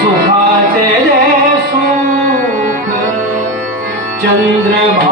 सुखाचे जे सुख चंद्रभागे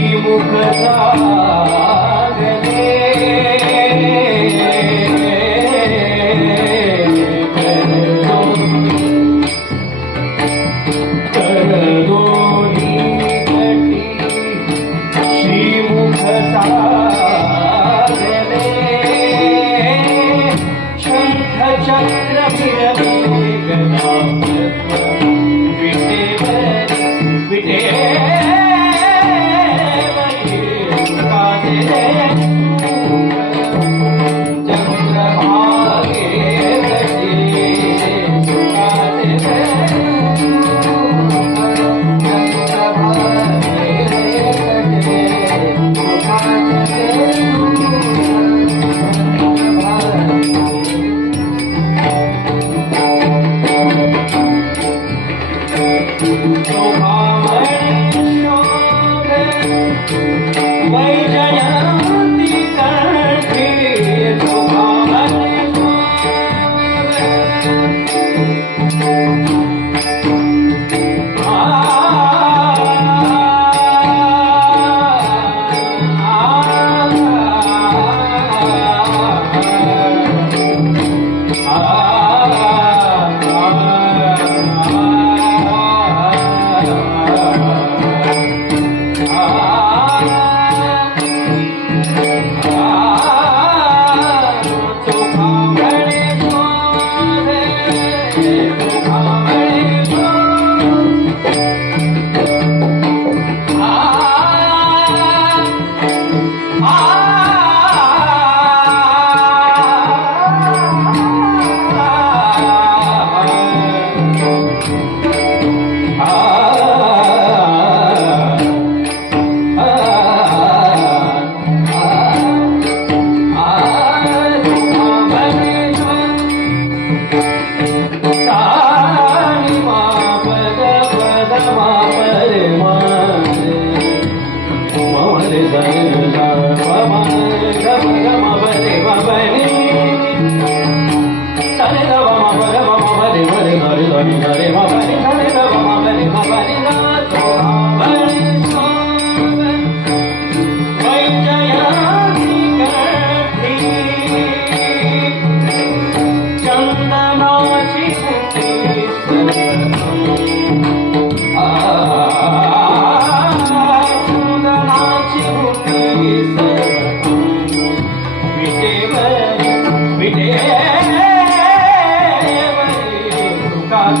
في مبتلى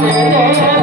Yeah.